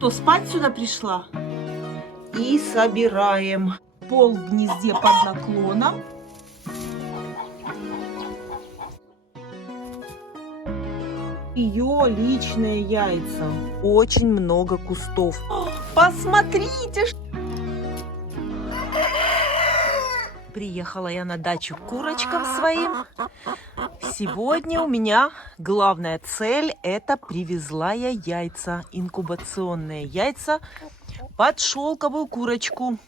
То спать сюда пришла. И собираем. Пол в гнезде под наклоном. Ее личные яйца. Очень много кустов. Посмотрите! Приехала я на дачу к курочкам своим. Сегодня у меня главная цель – это привезла я яйца, инкубационные яйца под шелковую курочку.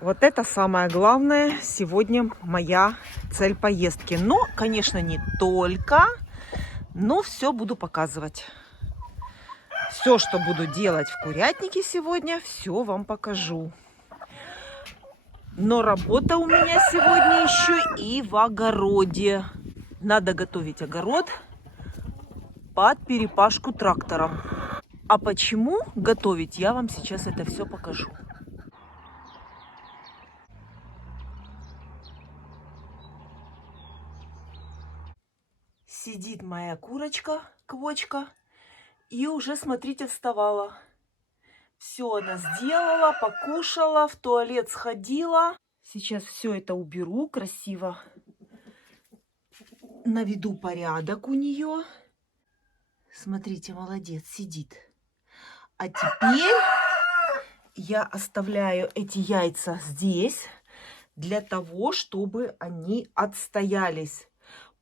Вот это самое главное сегодня моя цель поездки. Но, конечно, не только, но все буду показывать. Все, что буду делать в курятнике сегодня, все вам покажу. Но работа у меня сегодня еще и в огороде. Надо готовить огород под перепашку трактором. А почему готовить, я вам сейчас это все покажу. Сидит моя курочка, квочка, и уже, смотрите, вставала. Все она сделала, покушала, в туалет сходила. Сейчас все это уберу красиво. Наведу порядок у нее. Смотрите, молодец, сидит. А теперь я оставляю эти яйца здесь для того, чтобы они отстоялись.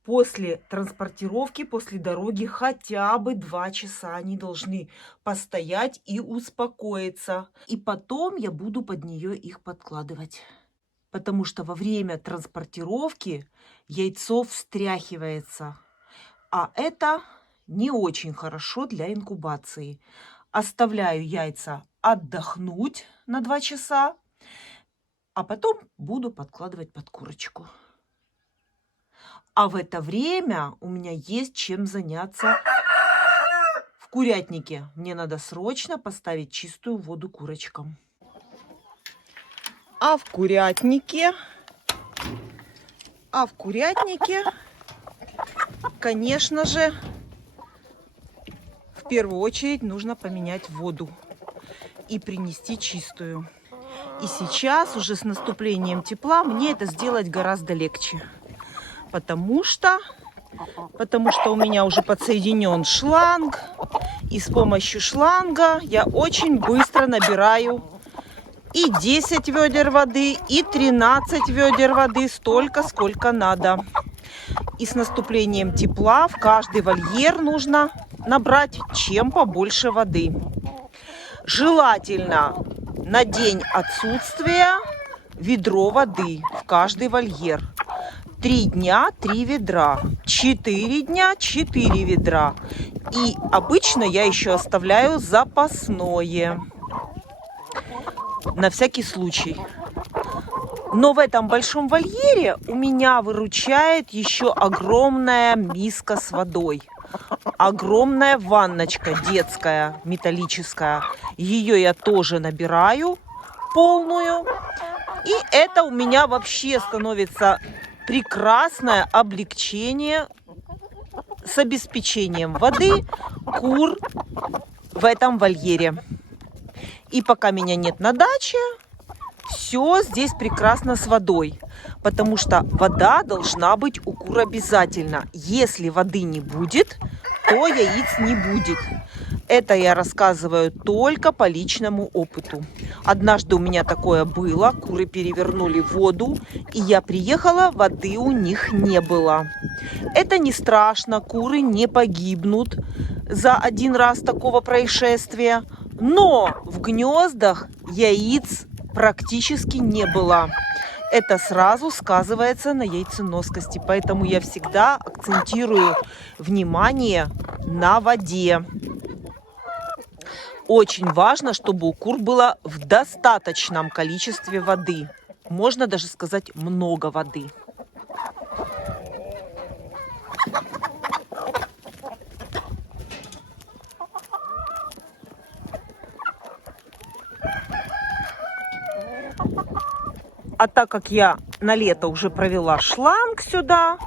После транспортировки, после дороги хотя бы 2 часа они должны постоять и успокоиться. И потом я буду под нее их подкладывать. Потому что во время транспортировки яйцо встряхивается. А это не очень хорошо для инкубации. Оставляю яйца отдохнуть на 2 часа, а потом буду подкладывать под курочку. А в это время у меня есть чем заняться в курятнике. Мне надо срочно поставить чистую воду курочкам. А в курятнике, конечно же, в первую очередь нужно поменять воду и принести чистую. И сейчас уже с наступлением тепла мне это сделать гораздо легче. Потому что у меня уже подсоединен шланг. И с помощью шланга я очень быстро набираю и 10 ведер воды, и 13 ведер воды, столько, сколько надо. И с наступлением тепла в каждый вольер нужно набрать чем побольше воды. Желательно на день отсутствия ведро воды в каждый вольер. 3 дня 3 ведра, 4 дня 4 ведра. И обычно я еще оставляю запасное. На всякий случай. Но в этом большом вольере у меня выручает еще огромная миска с водой. Огромная ванночка детская, металлическая. Ее я тоже набираю полную. И это у меня вообще становится прекрасное облегчение с обеспечением воды кур в этом вольере. И пока меня нет на даче, все здесь прекрасно с водой. Потому что вода должна быть у кур обязательно. Если воды не будет, то яиц не будет. Это я рассказываю только по личному опыту. Однажды у меня такое было. Куры перевернули воду, и я приехала, воды у них не было. Это не страшно, куры не погибнут за один раз такого происшествия. Но в гнездах яиц практически не было. Это сразу сказывается на яйценоскости. Поэтому я всегда акцентирую внимание на воде. Очень важно, чтобы у кур было в достаточном количестве воды. Можно даже сказать, много воды. А так как я на лето уже провела шланг сюда,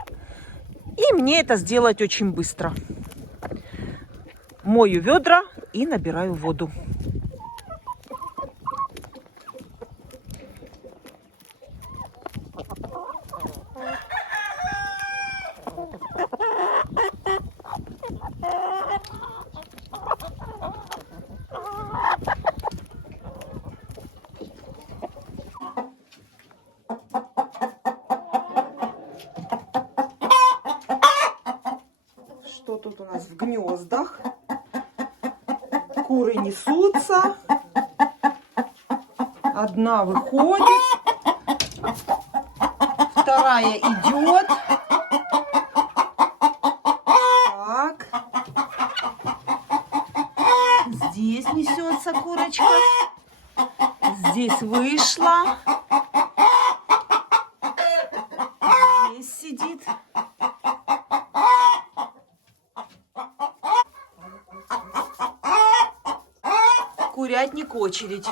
и мне это сделать очень быстро. Мою ведра и набираю воду. Что тут у нас в гнездах? Куры несутся. Одна выходит, вторая идет. Так. Здесь несется курочка. Здесь вышла. Здесь сидит. Курятник очередь.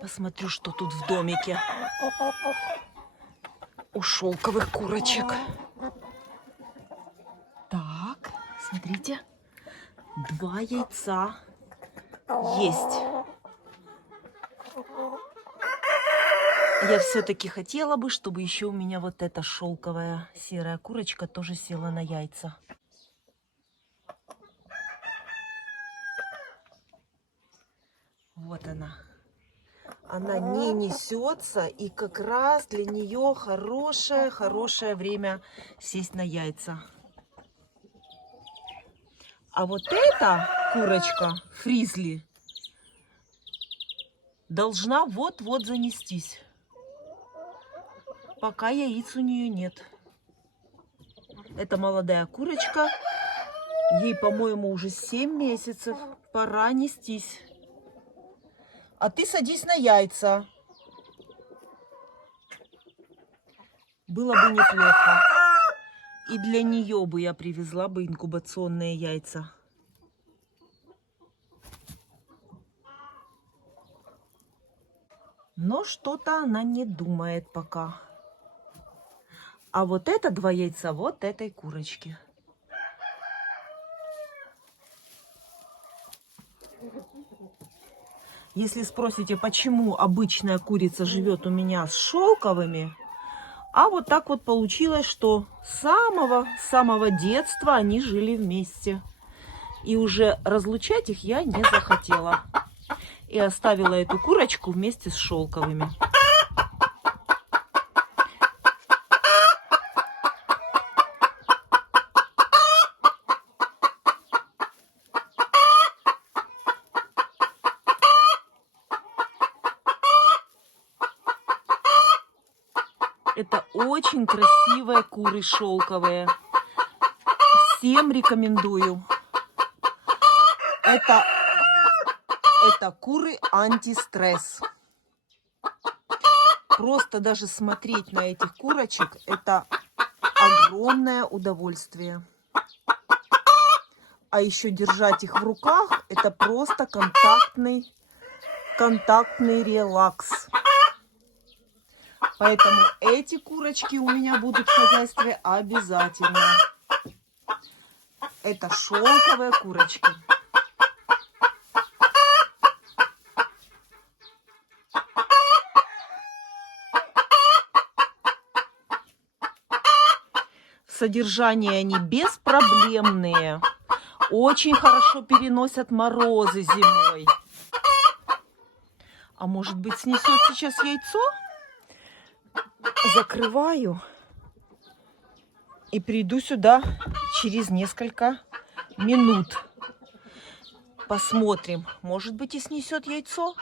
Посмотрю, что тут в домике у шелковых курочек. Так, смотрите, 2 яйца есть. Я все-таки хотела бы, чтобы еще у меня вот эта шелковая серая курочка тоже села на яйца. Вот она. Она не несется, и как раз для нее хорошее время сесть на яйца. А вот эта курочка, фризли, должна вот-вот занестись. Пока яиц у нее нет. Это молодая курочка. Ей, по-моему, уже 7 месяцев. Пора нестись. А ты садись на яйца. Было бы неплохо. И для нее бы я привезла бы инкубационные яйца. Но что-то она не думает пока. А вот это 2 яйца вот этой курочки. Если спросите, почему обычная курица живет у меня с шелковыми, а вот так вот получилось, что с самого детства они жили вместе. И уже разлучать их я не захотела. И оставила эту курочку вместе с шелковыми. Это очень красивые куры шелковые. Всем рекомендую. Это куры антистресс. Просто даже смотреть на этих курочек — это огромное удовольствие. А еще держать их в руках — это просто контактный релакс. Поэтому эти курочки у меня будут в хозяйстве обязательно. Это шелковые курочки. В содержании они беспроблемные. Очень хорошо переносят морозы зимой. А может быть, снесет сейчас яйцо? Закрываю и приду сюда через несколько минут. Посмотрим, может быть, и снесет яйцо.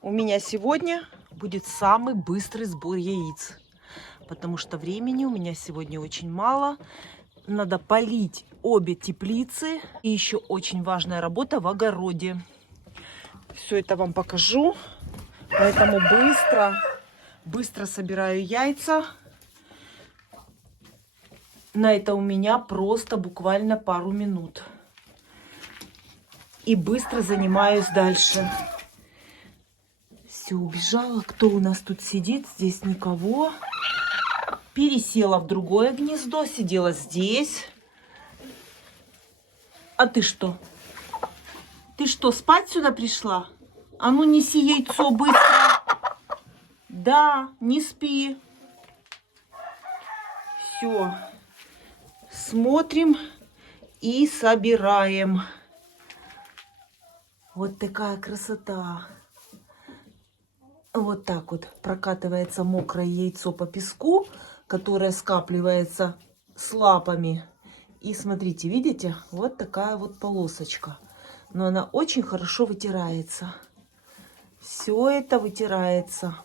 У меня сегодня будет самый быстрый сбор яиц, потому что времени у меня сегодня очень мало. Надо полить обе теплицы. И еще очень важная работа в огороде. Все это вам покажу. Поэтому быстро собираю яйца. На это у меня просто буквально пару минут. И быстро занимаюсь дальше. Все, убежала. Кто у нас тут сидит? Здесь никого. Пересела в другое гнездо, сидела здесь. А ты что? Ты что, спать сюда пришла? А ну неси яйцо быстро. Да, не спи. Все. Смотрим и собираем. Вот такая красота. Вот так вот прокатывается мокрое яйцо по песку, которое скапливается с лапами. И смотрите, видите, вот такая вот полосочка. Но она очень хорошо вытирается. Все это вытирается.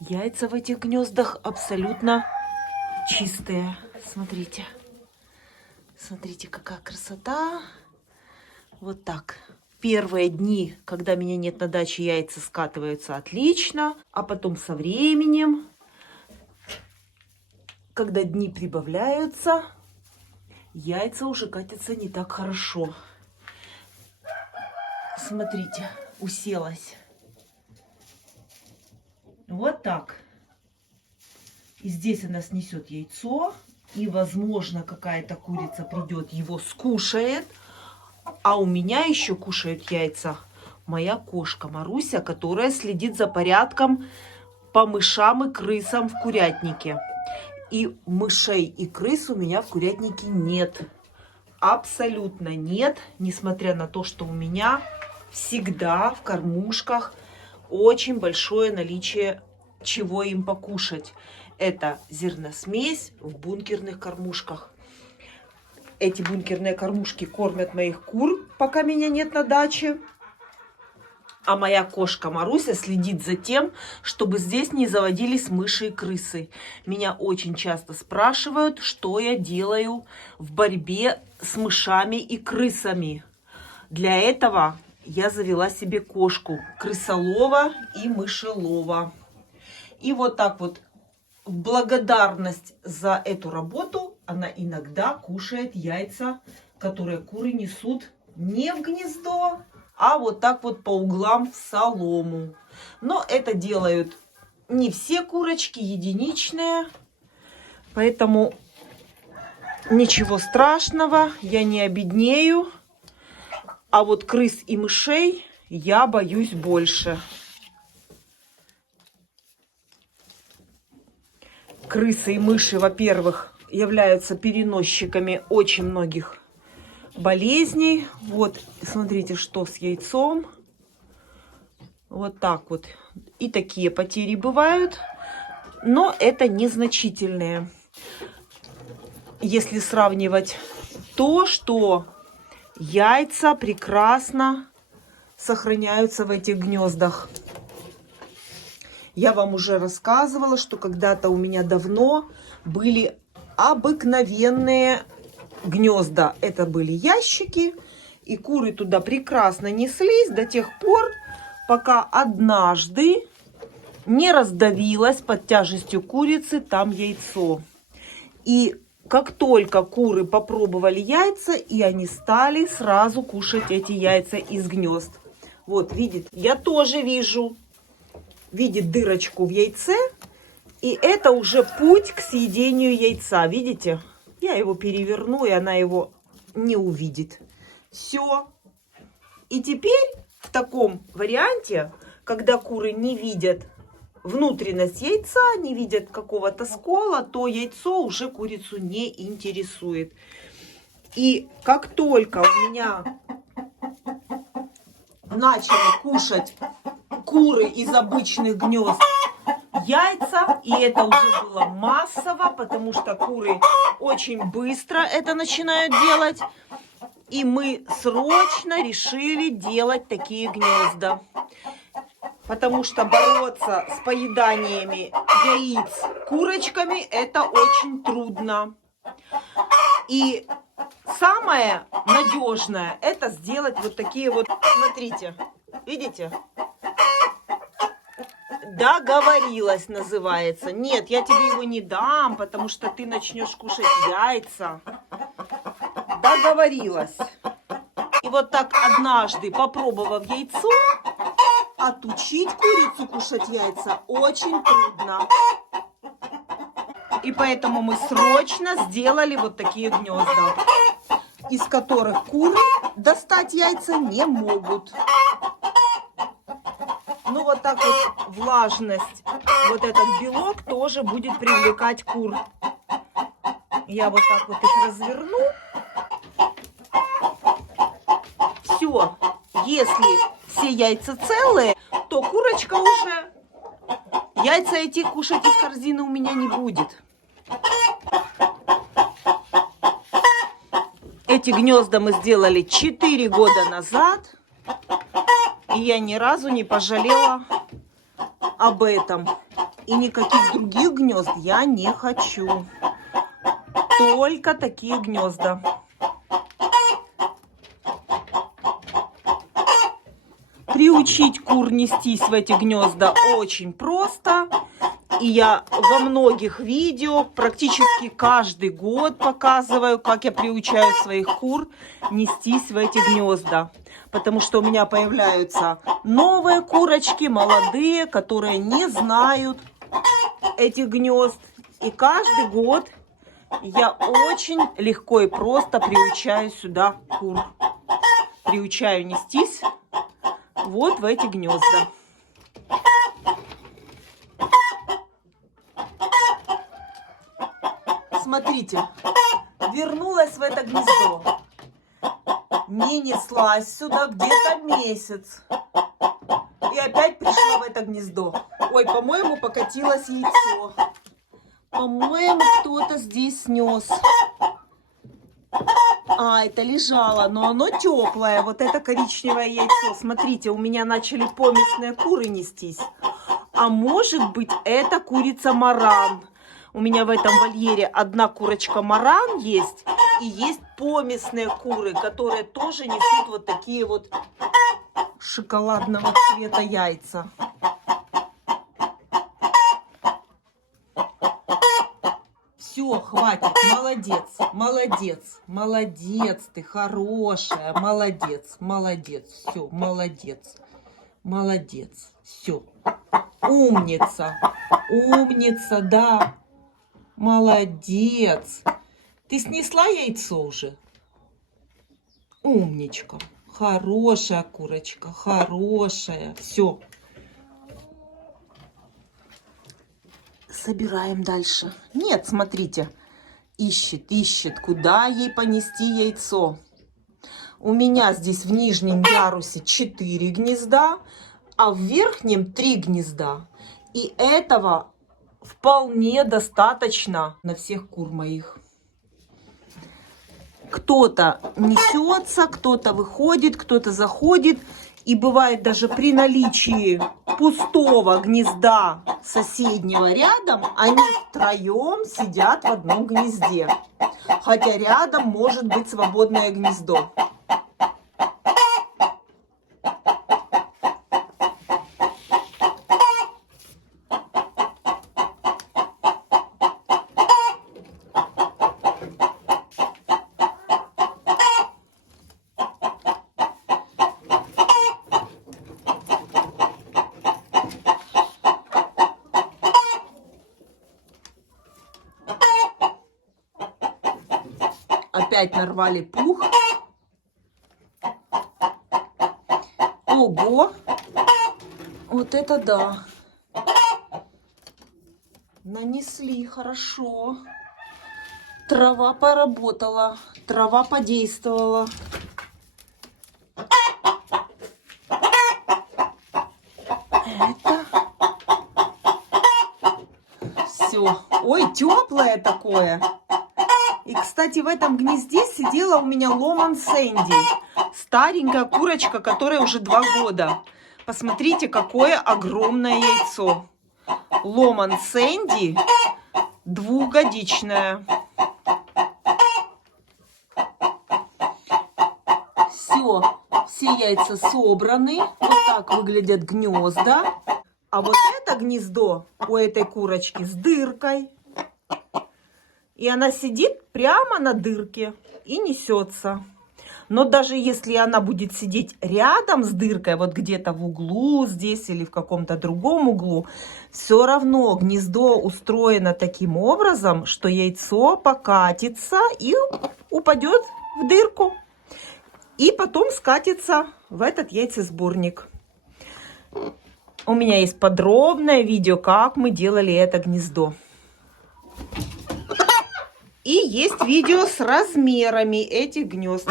Яйца в этих гнездах абсолютно чистые. Смотрите. Смотрите, какая красота. Вот так. Первые дни, когда меня нет на даче, яйца скатываются отлично. А потом со временем, когда дни прибавляются, яйца уже катятся не так хорошо. Смотрите, уселась. Вот так. И здесь она снесет яйцо. И, возможно, какая-то курица придет, его скушает. А у меня еще кушают яйца моя кошка Маруся, которая следит за порядком по мышам и крысам в курятнике. И мышей и крыс у меня в курятнике нет. Абсолютно нет. Несмотря на то, что у меня всегда в кормушках очень большое наличие чего им покушать. Это зерносмесь в бункерных кормушках. Эти бункерные кормушки кормят моих кур, пока меня нет на даче. А моя кошка Маруся следит за тем, чтобы здесь не заводились мыши и крысы. Меня очень часто спрашивают, что я делаю в борьбе с мышами и крысами. Для этого я завела себе кошку крысолова и мышелова. И вот так вот в благодарность за эту работу она иногда кушает яйца, которые куры несут не в гнездо, а вот так вот по углам в солому. Но это делают не все курочки, единичные. Поэтому ничего страшного, я не обеднею. А вот крыс и мышей я боюсь больше. Крысы и мыши, во-первых, являются переносчиками очень многих болезней. Вот, смотрите, что с яйцом. Вот так вот. И такие потери бывают, но это незначительные. Если сравнивать то, что яйца прекрасно сохраняются в этих гнездах. Я вам уже рассказывала, что когда-то у меня давно были обыкновенные гнезда. Это были ящики, и куры туда прекрасно неслись до тех пор, пока однажды не раздавилось под тяжестью курицы там яйцо. И как только куры попробовали яйца, и они стали сразу кушать эти яйца из гнезд. Вот, видите, я тоже вижу. Видит дырочку в яйце, и это уже путь к съедению яйца. Видите? Я его переверну, и она его не увидит. Все. И теперь в таком варианте, когда куры не видят внутренность яйца, не видят какого-то скола, то яйцо уже курицу не интересует. И как только у меня начали кушать куры из обычных гнезд яйца, и это уже было массово, потому что куры очень быстро это начинают делать, и мы срочно решили делать такие гнезда, потому что бороться с поеданиями яиц курочками это очень трудно. И самое надежное это сделать вот такие вот, смотрите, видите? Договорилась, называется. Нет, я тебе его не дам, потому что ты начнешь кушать яйца. Договорилась. И вот так однажды, попробовав яйцо, отучить курицу кушать яйца очень трудно. И поэтому мы срочно сделали вот такие гнезда, из которых куры достать яйца не могут. Ну вот так вот влажность, вот этот белок тоже будет привлекать кур. Я вот так вот их разверну. Все. Если все яйца целые, то курочка уже яйца эти кушать из корзины у меня не будет. Эти гнезда мы сделали 4 года назад. И я ни разу не пожалела об этом. И никаких других гнезд я не хочу. Только такие гнезда. Приучить кур нестись в эти гнезда очень просто. И я во многих видео практически каждый год показываю, как я приучаю своих кур нестись в эти гнезда. Потому что у меня появляются новые курочки, молодые, которые не знают этих гнезд. И каждый год я очень легко и просто приучаю сюда кур. Приучаю нестись вот в эти гнезда. Смотрите, вернулась в это гнездо. Не неслась сюда где-то месяц. И опять пришла в это гнездо. Ой, Ой, по-моему, покатилось яйцо. По-моему, кто-то здесь снес. А, это лежало, но оно теплое. Вот это коричневое яйцо. Смотрите, у меня начали поместные куры нестись. А может быть, это курица маран. У меня в этом вольере одна курочка маран есть. И есть поместные куры, которые тоже несут вот такие вот шоколадного цвета яйца. Все, хватит, молодец, молодец, молодец, ты хорошая, молодец, молодец, все, молодец, молодец, все, умница, умница, да, молодец. Ты снесла яйцо уже? Умничка, хорошая курочка, хорошая, все. Собираем дальше. Нет, смотрите. Ищет, ищет, куда ей понести яйцо. У меня здесь в нижнем ярусе 4 гнезда, а в верхнем 3 гнезда. И этого вполне достаточно на всех кур моих. Кто-то несется, кто-то выходит, кто-то заходит. И бывает даже при наличии пустого гнезда соседнего рядом, они втроем сидят в одном гнезде. Хотя рядом может быть свободное гнездо. Опять нарвали пух. Ого! Вот это да! Нанесли хорошо. Трава поработала, трава подействовала. Это... Все. Ой, теплое такое. И, кстати, в этом гнезде сидела у меня Ломан Сэнди. Старенькая курочка, которая уже 2 года. Посмотрите, какое огромное яйцо. Ломан Сэнди 2-годичная. Все яйца собраны. Вот так выглядят гнезда. А вот это гнездо у этой курочки с дыркой. И она сидит прямо на дырке и несется. Но даже если она будет сидеть рядом с дыркой, вот где-то в углу здесь или в каком-то другом углу, все равно гнездо устроено таким образом, что яйцо покатится и упадет в дырку. И потом скатится в этот яйцесборник. У меня есть подробное видео, как мы делали это гнездо. И есть видео с размерами этих гнезд.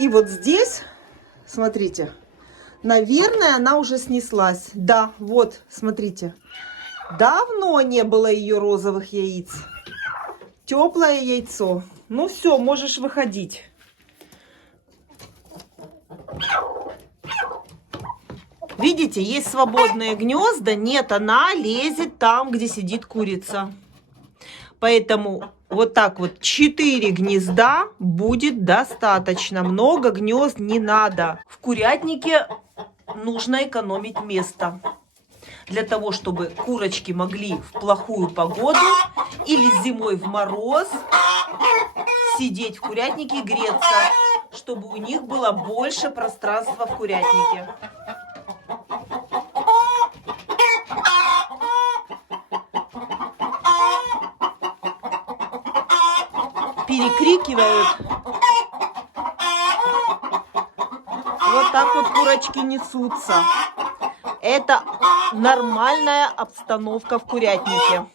И вот здесь, смотрите, наверное, она уже снеслась. Да, вот, смотрите. Давно не было ее розовых яиц. Теплое яйцо. Ну все, можешь выходить. Видите, есть свободные гнезда. Нет, она лезет там, где сидит курица. Поэтому вот так вот 4 гнезда будет достаточно. Много гнезд не надо. В курятнике нужно экономить место. Для того, чтобы курочки могли в плохую погоду или зимой в мороз сидеть в курятнике и греться, чтобы у них было больше пространства в курятнике. Перекрикивают. Вот так вот курочки несутся. Это нормальная обстановка в курятнике.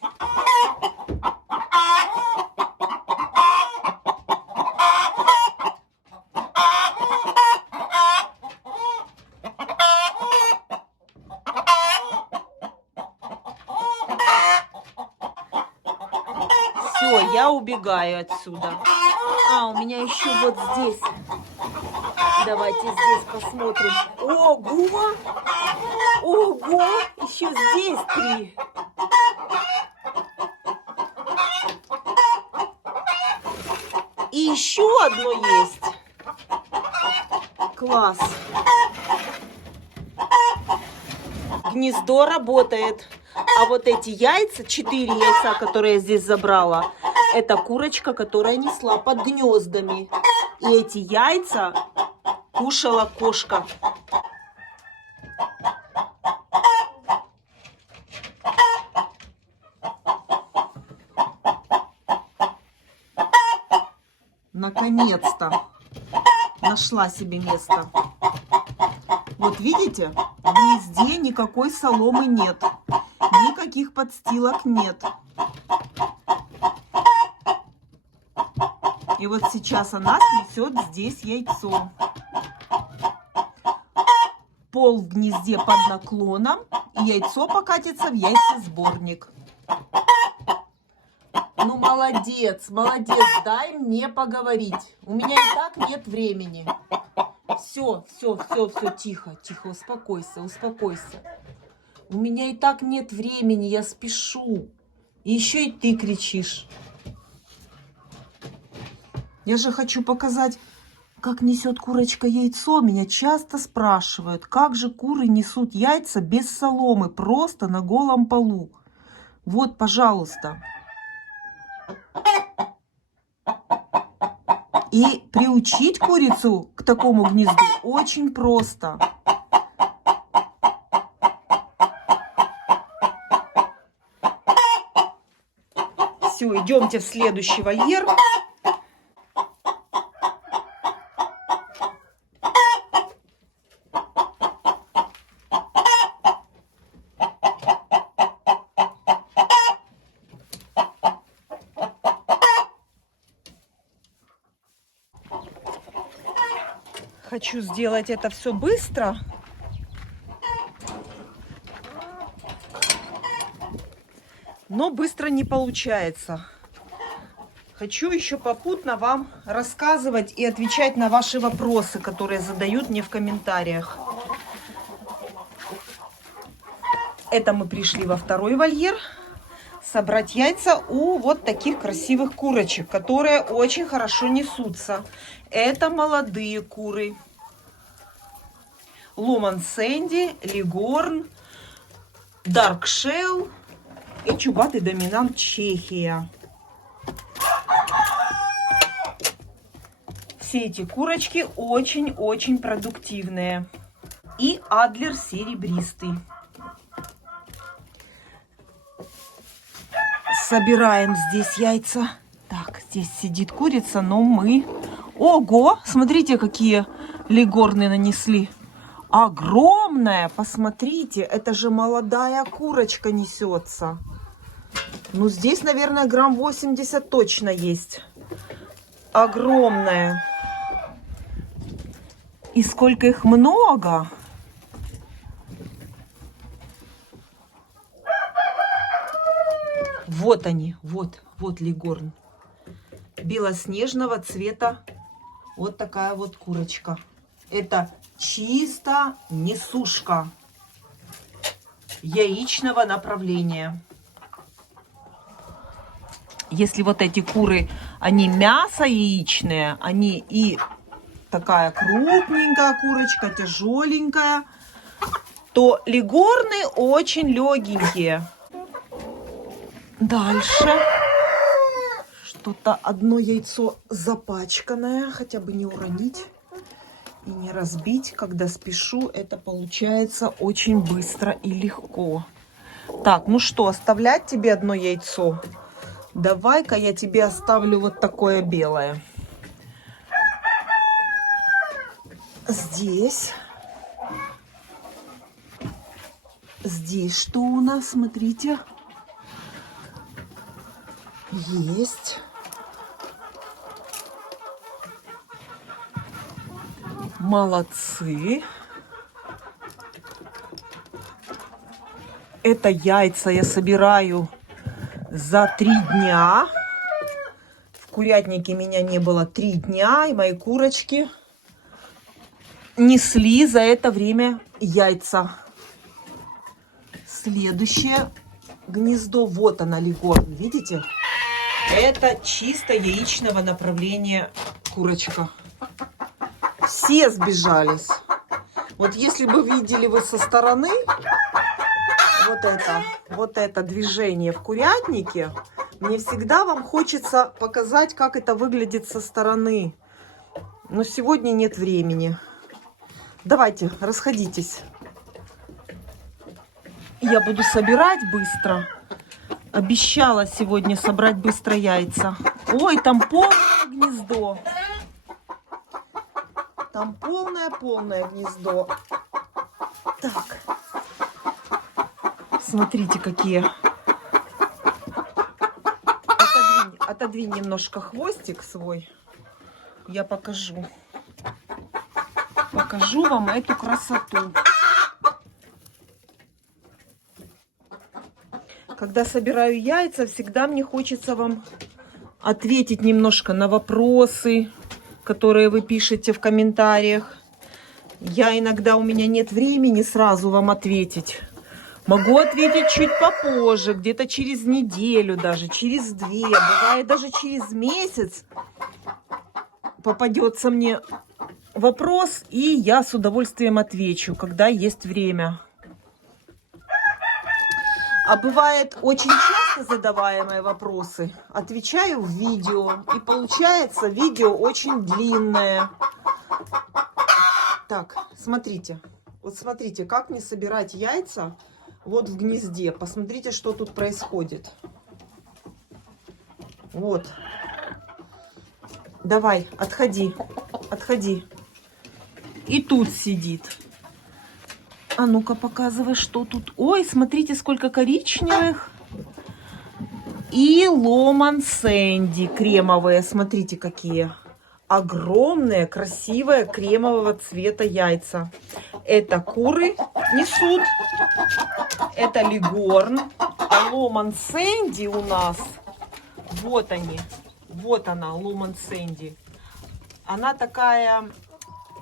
Все, я убегаю отсюда. А, у меня еще вот здесь. Давайте здесь посмотрим. Ого! Ого! Еще здесь 3. И еще одно есть. Класс. Гнездо работает. А вот эти яйца, 4 яйца, которые я здесь забрала, это курочка, которая несла под гнездами. И эти яйца кушала кошка. Наконец-то нашла себе место. Вот видите, в гнезде никакой соломы нет. Никаких подстилок нет. И вот сейчас она снесет здесь яйцо. Пол в гнезде под наклоном, и яйцо покатится в яйцесборник. Ну, молодец, молодец, дай мне поговорить. У меня и так нет времени. Все, тихо, тихо, успокойся, успокойся. У меня и так нет времени, я спешу. И еще и ты кричишь. Я же хочу показать, как несет курочка яйцо. Меня часто спрашивают, как же куры несут яйца без соломы, просто на голом полу. Вот, пожалуйста. И приучить курицу к такому гнезду очень просто. Все, идемте в следующий вольер. Хочу сделать это все быстро. Но быстро не получается. Хочу еще попутно вам рассказывать и отвечать на ваши вопросы, которые задают мне в комментариях. Это мы пришли во второй вольер собрать яйца у вот таких красивых курочек, которые очень хорошо несутся. Это молодые куры. Ломан Сэнди, Лигорн, Даркшелл и чубатый доминант Чехия. Все эти курочки очень-очень продуктивные. И Адлер серебристый. Собираем здесь яйца. Так, здесь сидит курица, но мы... Ого! Смотрите, какие лигорны нанесли. Огромная! Посмотрите, это же молодая курочка несется. Ну, здесь, наверное, грамм 80 точно есть. Огромная. И сколько их много! Вот они, вот лигорн. Белоснежного цвета. Вот такая вот курочка. Это чисто несушка яичного направления. Если вот эти куры, они мясо яичные, они и такая крупненькая курочка, тяжеленькая, то лигорны очень легенькие. Дальше. Что-то одно яйцо запачканное, хотя бы не уронить и не разбить. Когда спешу, это получается очень быстро и легко. Так, ну что, оставлять тебе одно яйцо? Давай-ка я тебе оставлю вот такое белое. Здесь что у нас? Смотрите. Есть. Молодцы. Это яйца я собираю за 3 дня. курятнике меня не было 3 дня, и мои курочки несли за это время яйца. Следующее гнездо, вот она, Лигорн, видите? Это чисто яичного направления курочка. Все сбежались. Вот если бы видели вы со стороны вот это движение в курятнике, мне всегда вам хочется показать, как это выглядит со стороны. Но сегодня нет времени. Давайте, расходитесь. Я буду собирать быстро. Обещала сегодня собрать быстро яйца. Ой, там полное гнездо. Там полное гнездо. Так. Смотрите, какие. Отодвинь немножко хвостик свой. Я покажу. Покажу вам эту красоту. Когда собираю яйца, всегда мне хочется вам ответить немножко на вопросы, которые вы пишете в комментариях. Я иногда, у меня нет времени сразу вам ответить. Могу ответить чуть попозже, где-то через неделю даже, через 2, бывает даже через месяц попадется мне вопрос, и я с удовольствием отвечу, когда есть время. А бывает очень часто задаваемые вопросы, отвечаю в видео, и получается видео очень длинное. Так, смотрите, вот смотрите, как мне собирать яйца. Вот в гнезде. Посмотрите, что тут происходит. Вот. Давай, отходи. Отходи. И тут сидит. А ну-ка, показывай, что тут. Ой, смотрите, сколько коричневых. И ломан Сэнди кремовые. Смотрите, какие. Огромные, красивые, кремового цвета яйца. Это куры несут. Это Лигорн. А ломан Сэнди у нас, вот они, вот она, ломан Сэнди. Она такая,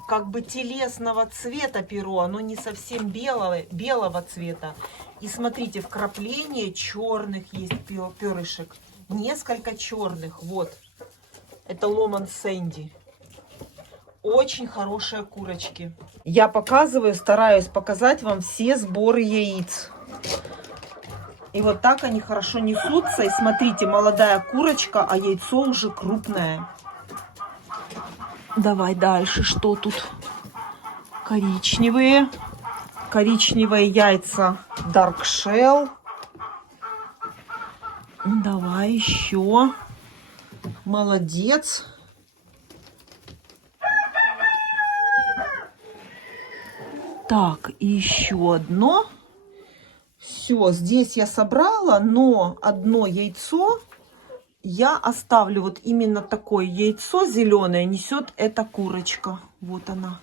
как бы телесного цвета перо, оно не совсем белого цвета. И смотрите, вкрапление черных есть перышек, несколько черных, вот. Это ломан Сэнди. Очень хорошие курочки. Я показываю, стараюсь показать вам все сборы яиц. И вот так они хорошо несутся. И смотрите, молодая курочка, а яйцо уже крупное. Давай дальше, что тут? Коричневые. Коричневые яйца Dark Shell. Давай еще. Молодец. Так, и еще одно. Все, здесь я собрала, но одно яйцо я оставлю. Вот именно такое яйцо зеленое несет эта курочка. Вот она.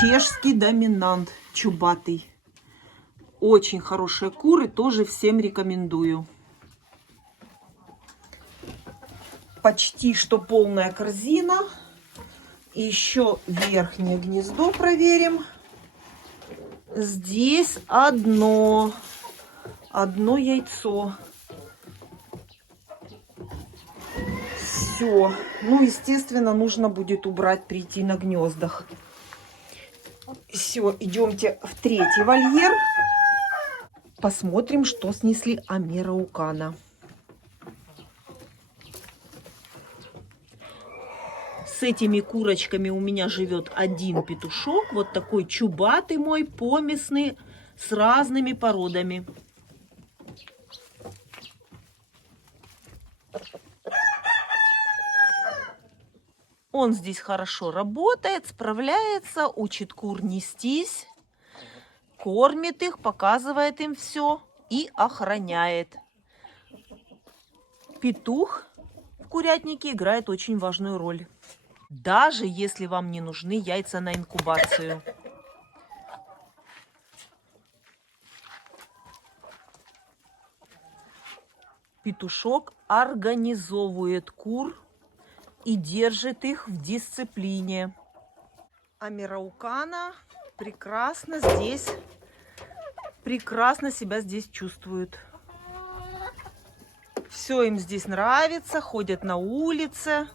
Чешский доминант, чубатый. Очень хорошие куры, тоже всем рекомендую. Почти что полная корзина. И еще верхнее гнездо проверим. Здесь одно яйцо. Все. Ну, естественно, нужно будет убрать, прийти на гнездах. Все, идемте в третий вольер. Посмотрим, что снесли амераукана. С этими курочками у меня живет один петушок. Вот такой чубатый мой, помесный, с разными породами. Он здесь хорошо работает, справляется, учит кур нестись, кормит их, показывает им все и охраняет. Петух в курятнике играет очень важную роль. Даже если вам не нужны яйца на инкубацию. Петушок организовывает кур и держит их в дисциплине. Амираукана прекрасно себя здесь чувствуют. Все им здесь нравится, ходят на улице.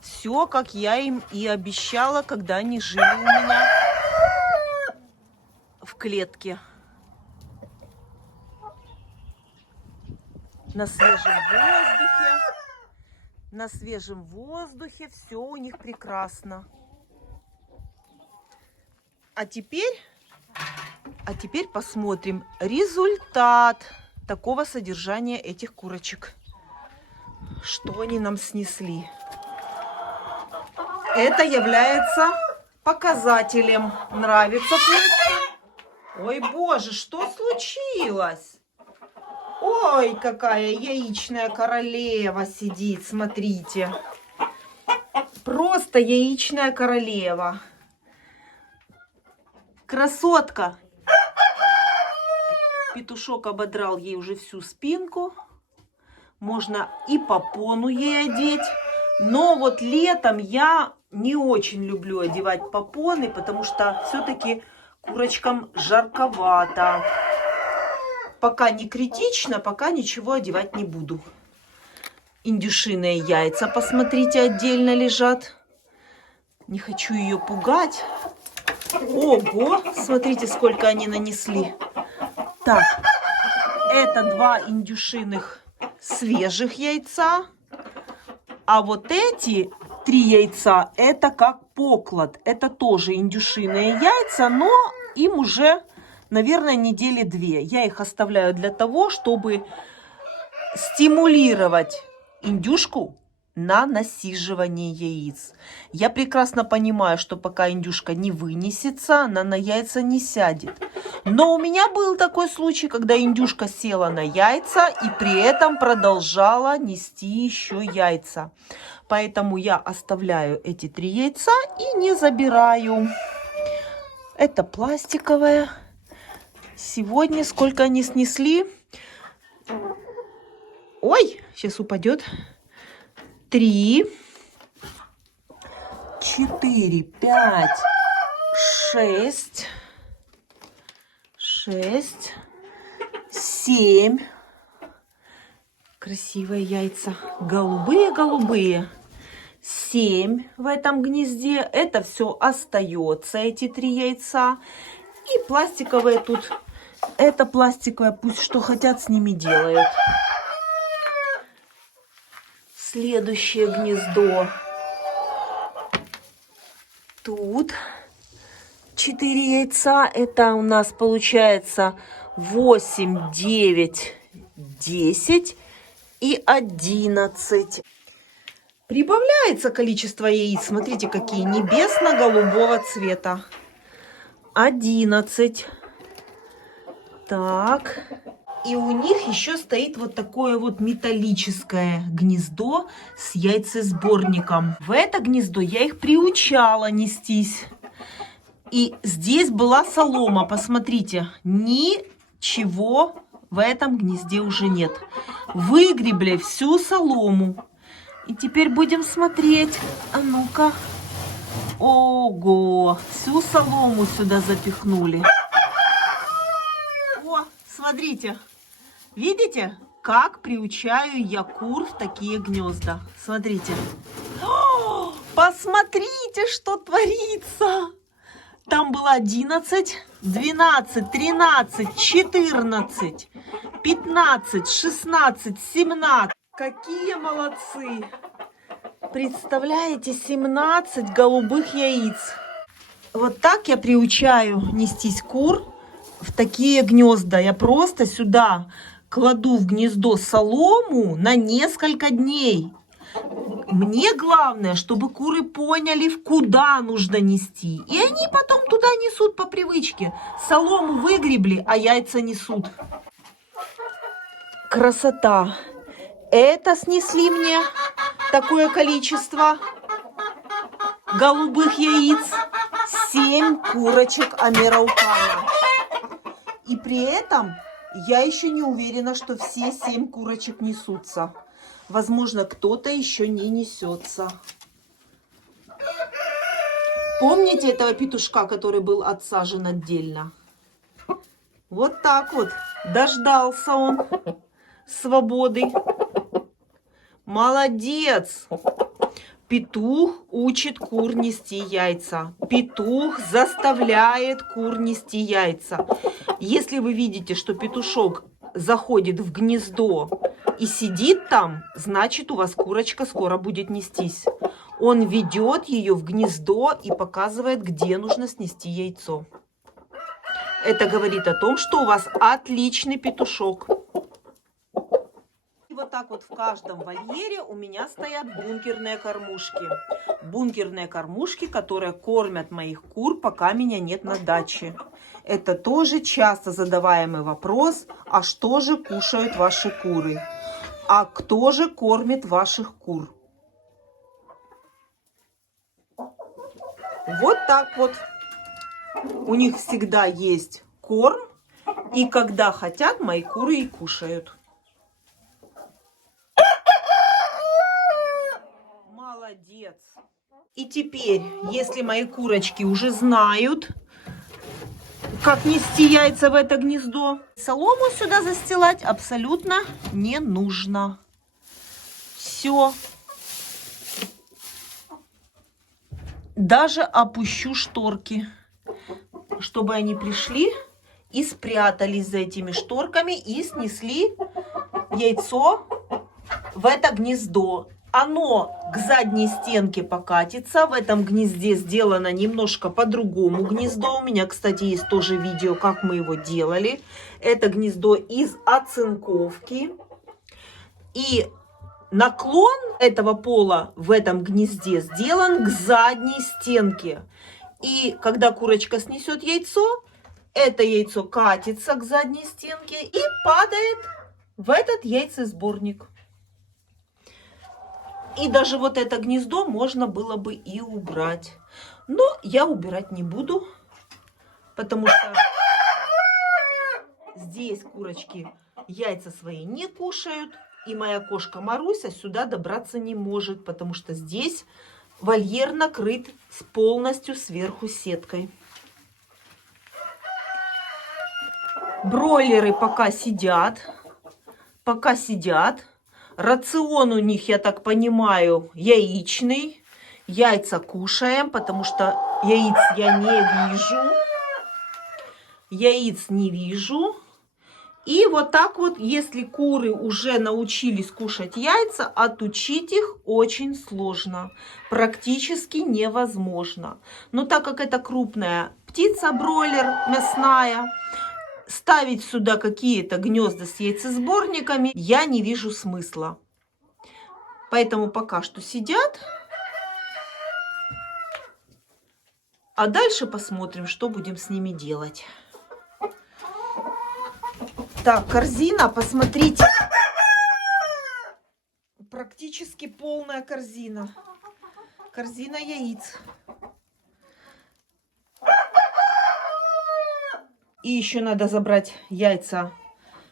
Все, как я им и обещала, когда они жили у меня в клетке. На свежем воздухе все у них прекрасно. А теперь посмотрим результат такого содержания этих курочек. Что они нам снесли? Это является показателем. Нравится курочка? Ой, боже, что случилось? Ой, какая яичная королева сидит, смотрите. Просто яичная королева. Красотка. Петушок ободрал ей уже всю спинку. Можно и попону ей одеть. Но вот летом я не очень люблю одевать попоны, потому что все-таки курочкам жарковато. Пока не критично, пока ничего одевать не буду. Индюшиные яйца, посмотрите, отдельно лежат. Не хочу ее пугать. Ого, смотрите, сколько они нанесли. Так, это 2 индюшиных свежих яйца. А вот эти 3 яйца, это как поклад. Это тоже индюшиные яйца, но им уже, наверное, недели 2. Я их оставляю для того, чтобы стимулировать индюшку на насиживание яиц. Я прекрасно понимаю, что пока индюшка не вынесется, она на яйца не сядет. Но у меня был такой случай, когда индюшка села на яйца и при этом продолжала нести еще яйца. Поэтому я оставляю эти 3 яйца и не забираю. Это пластиковое. Сегодня сколько они снесли? Ой, сейчас упадет. 3, 4, 5, 6, 7. Красивые яйца. Голубые. 7 в этом гнезде. Это все остается, эти 3 яйца. И пластиковые тут. Это пластиковое, пусть что хотят с ними делают. Следующее гнездо. Тут 4 яйца. Это у нас получается 8, 9, 10 и 11. Прибавляется количество яиц. Смотрите, какие небесно-голубого цвета. 11. Так. И у них еще стоит вот такое вот металлическое гнездо с яйцесборником. В это гнездо я их приучала нестись. И здесь была солома. Посмотрите, ничего в этом гнезде уже нет. Выгребли всю солому. И теперь будем смотреть. А ну-ка. Ого, всю солому сюда запихнули. О, смотрите. Видите, как приучаю я кур в такие гнезда? Смотрите. О, посмотрите, что творится. Там было 11, 12, 13, 14, 15, 16, 17. Какие молодцы. Представляете, 17 голубых яиц. Вот так я приучаю нестись кур в такие гнезда. Я просто сюда кладу в гнездо солому на несколько дней. Мне главное, чтобы куры поняли, куда нужно нести. И они потом туда несут по привычке. Солому выгребли, а яйца несут. Красота. Это снесли мне такое количество голубых яиц. 7 курочек амираукана. И при этом Я еще не уверена, что все 7 курочек несутся. Возможно, кто-то еще не несется. Помните этого петушка, который был отсажен отдельно? Вот так вот. Дождался он свободы. Молодец! Петух учит кур нести яйца. Петух заставляет кур нести яйца. Если вы видите, что петушок заходит в гнездо и сидит там, значит, у вас курочка скоро будет нестись. Он ведет ее в гнездо и показывает, где нужно снести яйцо. Это говорит о том, что у вас отличный петушок. И вот так вот в каждом вольере у меня стоят бункерные кормушки. Бункерные кормушки, которые кормят моих кур, пока меня нет на даче. Это тоже часто задаваемый вопрос, а что же кушают ваши куры? А кто же кормит ваших кур? Вот так вот. У них всегда есть корм, и когда хотят, мои куры и кушают. Молодец. И теперь, если мои курочки уже знают, как нести яйца в это гнездо, солому сюда застилать абсолютно не нужно. Все. Даже опущу шторки, чтобы они пришли и спрятались за этими шторками и снесли яйцо в это гнездо. Оно к задней стенке покатится. В этом гнезде сделано немножко по-другому гнездо. У меня, кстати, есть тоже видео, как мы его делали. Это гнездо из оцинковки. И наклон этого пола в этом гнезде сделан к задней стенке. И когда курочка снесет яйцо, это яйцо катится к задней стенке и падает в этот яйцесборник. И даже вот это гнездо можно было бы и убрать. Но я убирать не буду, потому что здесь курочки яйца свои не кушают. И моя кошка Маруся сюда добраться не может, потому что здесь вольер накрыт полностью сверху сеткой. Бройлеры пока сидят. Рацион у них, я так понимаю, яичный. Яйца кушаем, потому что яиц я не вижу. Яиц не вижу. И вот так вот, если куры уже научились кушать яйца, отучить их очень сложно. Практически невозможно. Но так как это крупная птица, бройлер, мясная, ставить сюда какие-то гнезда с яйцесборниками я не вижу смысла. Поэтому пока что сидят. А дальше посмотрим, что будем с ними делать. Так, корзина, посмотрите. Практически полная корзина. Корзина яиц. И еще надо забрать яйца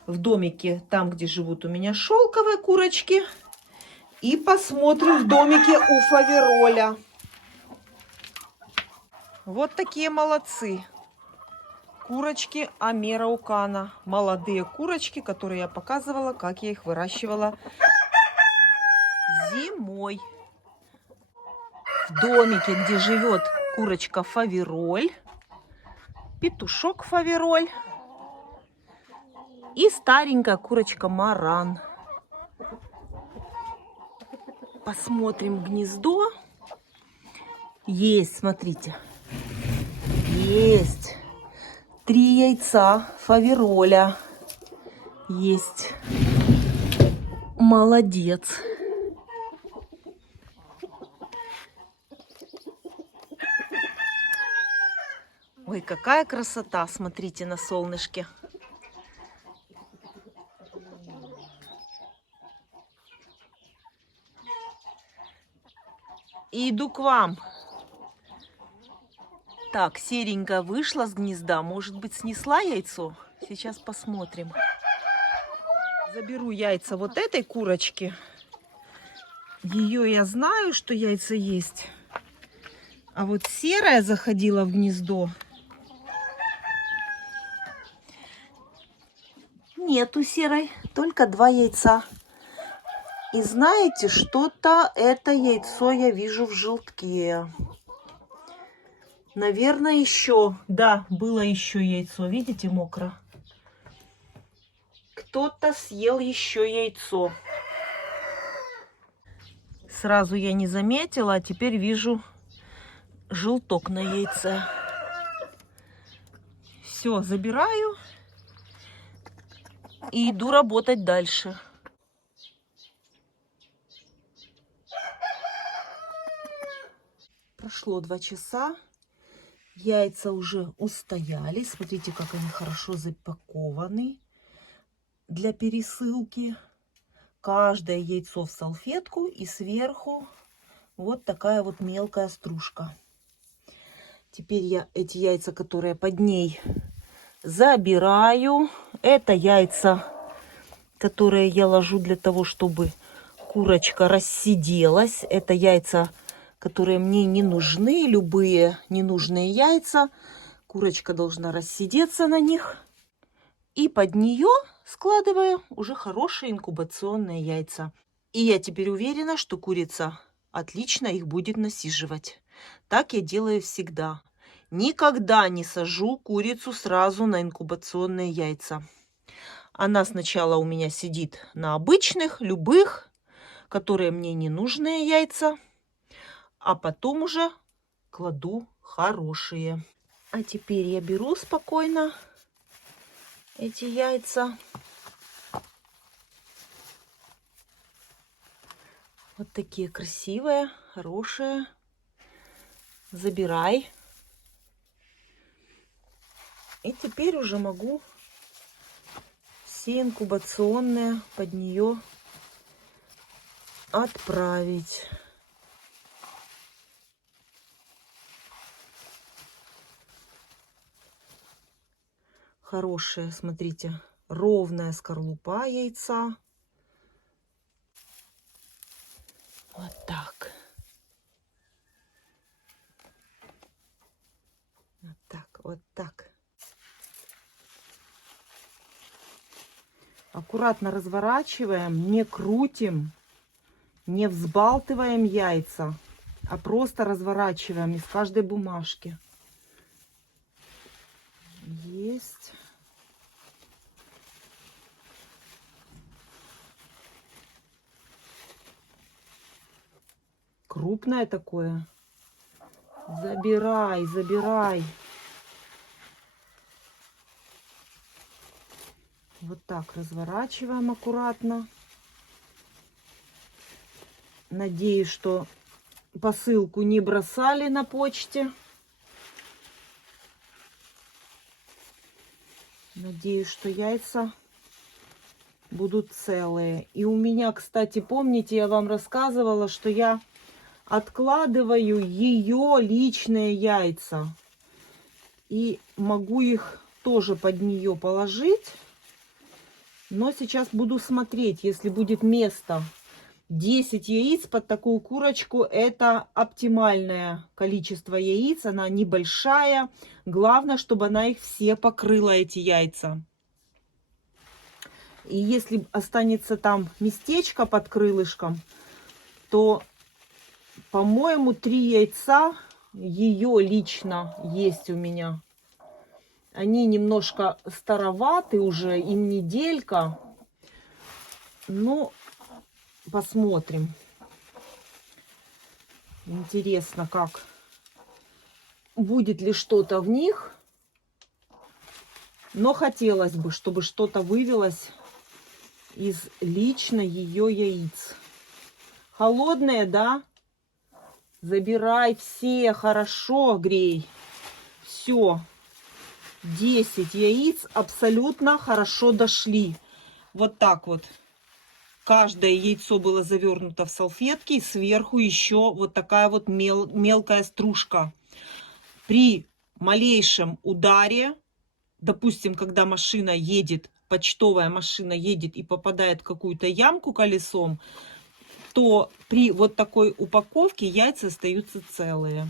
в домике, там, где живут у меня шелковые курочки. И посмотрим в домике у фавероля. Вот такие молодцы. Курочки амераукана. Молодые курочки, которые я показывала, как я их выращивала зимой. В домике, где живет курочка фавероль, петушок фавероль и старенькая курочка маран. Посмотрим гнездо. Есть, смотрите. Есть. 3 яйца фавероля. Есть. Молодец. Ой, какая красота. Смотрите на солнышке. И иду к вам. Так, серенькая вышла с гнезда. Может быть, снесла яйцо? Сейчас посмотрим. Заберу яйца вот этой курочки. Ее я знаю, что яйца есть. А вот серая заходила в гнездо. Нету серой, только 2 яйца. И знаете, что-то это яйцо я вижу в желтке. Наверное, еще. Да, было еще яйцо. Видите, мокро. Кто-то съел еще яйцо. Сразу я не заметила, а теперь вижу желток на яйце. Все, забираю и иду работать дальше. Прошло 2 часа. Яйца уже устояли. Смотрите, как они хорошо запакованы для пересылки. Каждое яйцо в салфетку и сверху вот такая вот мелкая стружка. Теперь я эти яйца, которые под ней, забираю. Это яйца, которые я ложу для того, чтобы курочка рассиделась. Это яйца, которые мне не нужны. Любые ненужные яйца. Курочка должна рассидеться на них. И под нее складываю уже хорошие инкубационные яйца. И я теперь уверена, что курица отлично их будет насиживать. Так я делаю всегда. Никогда не сажу курицу сразу на инкубационные яйца. Она сначала у меня сидит на обычных, любых, которые мне не нужные яйца. А потом уже кладу хорошие. А теперь я беру спокойно эти яйца. Вот такие красивые, хорошие. Забирай. И теперь уже могу все инкубационные под нее отправить. Хорошая, смотрите, ровная скорлупа яйца. Вот так. Вот так, вот так. Аккуратно разворачиваем, не крутим, не взбалтываем яйца, а просто разворачиваем из каждой бумажки. Есть. Крупное такое. Забирай, забирай. Вот так разворачиваем аккуратно. Надеюсь, что посылку не бросали на почте. Надеюсь, что яйца будут целые. И у меня, кстати, помните, я вам рассказывала, что я откладываю ее личные яйца. И могу их тоже под нее положить. Но сейчас буду смотреть, если будет место. 10 яиц под такую курочку — это оптимальное количество яиц. Она небольшая. Главное, чтобы она их все покрыла, эти яйца. И если останется там местечко под крылышком, то, по-моему, 3 яйца ее лично есть у меня. Они немножко староваты уже, им неделька. Ну, посмотрим. Интересно, как. Будет ли что-то в них. Но хотелось бы, чтобы что-то вывелось из лично ее яиц. Холодные, да? Забирай все, хорошо грей. Все. 10 яиц абсолютно хорошо дошли. Вот так вот. Каждое яйцо было завернуто в салфетки. И сверху еще вот такая вот мелкая стружка. При малейшем ударе, допустим, когда машина едет, почтовая машина едет и попадает в какую-то ямку колесом, то при вот такой упаковке яйца остаются целые.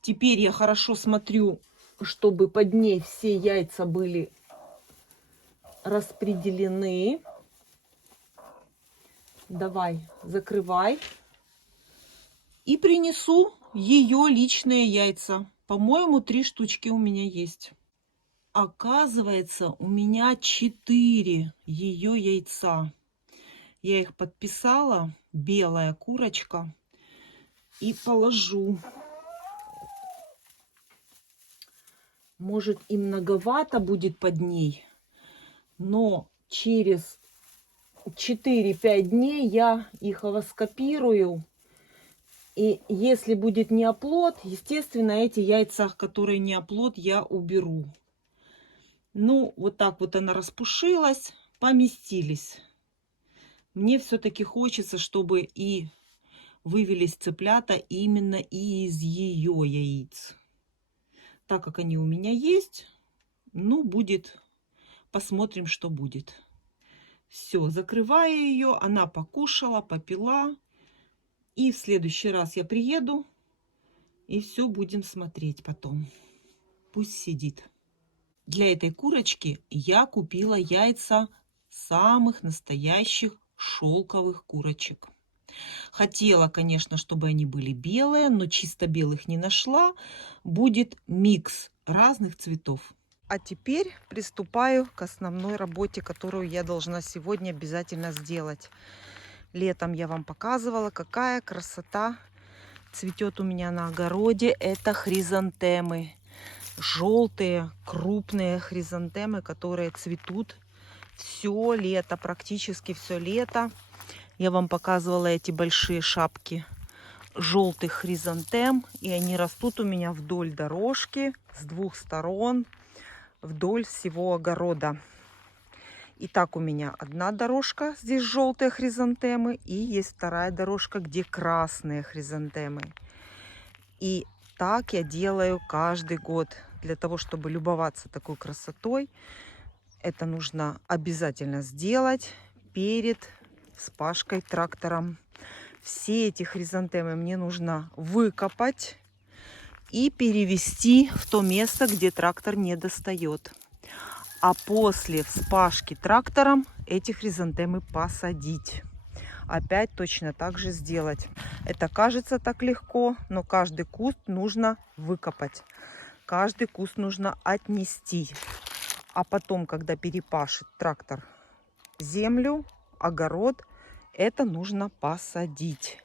Теперь я хорошо смотрю, чтобы под ней все яйца были распределены. Давай, закрывай. И принесу ее личные яйца. По-моему, 3 штучки у меня есть. Оказывается, у меня 4 ее яйца. Я их подписала. Белая курочка. И положу. Может, и многовато будет под ней. Но через 4-5 дней я их овоскопирую. И если будет не оплод, естественно, эти яйца, которые не оплод, я уберу. Ну, вот так вот она распушилась, поместились. Мне все-таки хочется, чтобы и вывелись цыплята именно из ее яиц. Так как они у меня есть, ну, будет, посмотрим, что будет. Все, закрываю ее, она покушала, попила. И в следующий раз я приеду и все будем смотреть потом. Пусть сидит. Для этой курочки я купила яйца самых настоящих шелковых курочек. Хотела, конечно, чтобы они были белые, но чисто белых не нашла. Будет микс разных цветов. А теперь приступаю к основной работе, которую я должна сегодня обязательно сделать. Летом я вам показывала, какая красота цветет у меня на огороде. Это хризантемы. Желтые, крупные хризантемы, которые цветут все лето, практически все лето. Я вам показывала эти большие шапки желтых хризантем. И они растут у меня вдоль дорожки с 2 сторон, вдоль всего огорода. Итак, у меня одна дорожка, здесь желтые хризантемы, и есть вторая дорожка, где красные хризантемы. И так я делаю каждый год. Для того, чтобы любоваться такой красотой, это нужно обязательно сделать перед вспашкой трактором. Все эти хризантемы мне нужно выкопать и перевести в то место, где трактор не достает. А после вспашки трактором эти хризантемы посадить. Опять точно так же сделать. Это кажется так легко, но каждый куст нужно выкопать. Каждый куст нужно отнести. А потом, когда перепашет трактор землю, огород, это нужно посадить.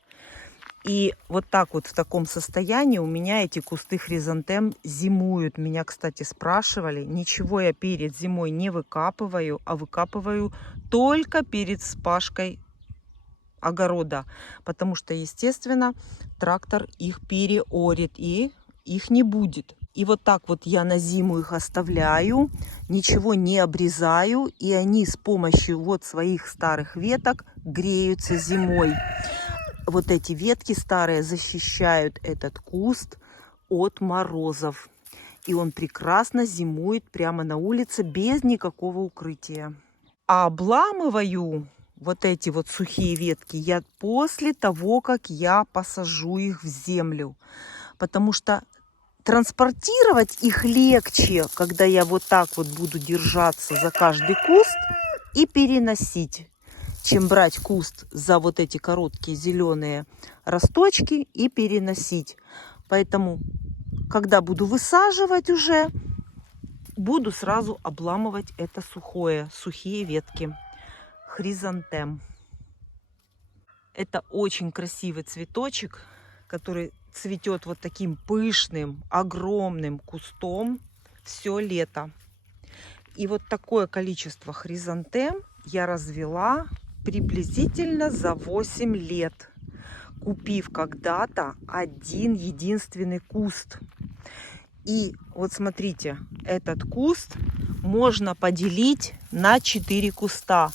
И вот так вот в таком состоянии у меня эти кусты хризантем зимуют. Меня, кстати, спрашивали. Ничего я перед зимой не выкапываю, а выкапываю только перед вспашкой огорода. Потому что, естественно, трактор их переорет и их не будет. И вот так вот я на зиму их оставляю, ничего не обрезаю. И они с помощью вот своих старых веток греются зимой. Вот эти ветки старые защищают этот куст от морозов. И он прекрасно зимует прямо на улице без никакого укрытия. А обламываю вот эти вот сухие ветки я после того, как я посажу их в землю. Потому что транспортировать их легче, когда я вот так вот буду держаться за каждый куст и переносить, чем брать куст за вот эти короткие зеленые росточки и переносить. Поэтому, когда буду высаживать уже, буду сразу обламывать это сухие ветки. Хризантем. Это очень красивый цветочек, который цветет вот таким пышным, огромным кустом все лето. И вот такое количество хризантем я развела приблизительно за 8 лет, купив когда-то один единственный куст. И вот смотрите, этот куст можно поделить на 4 куста.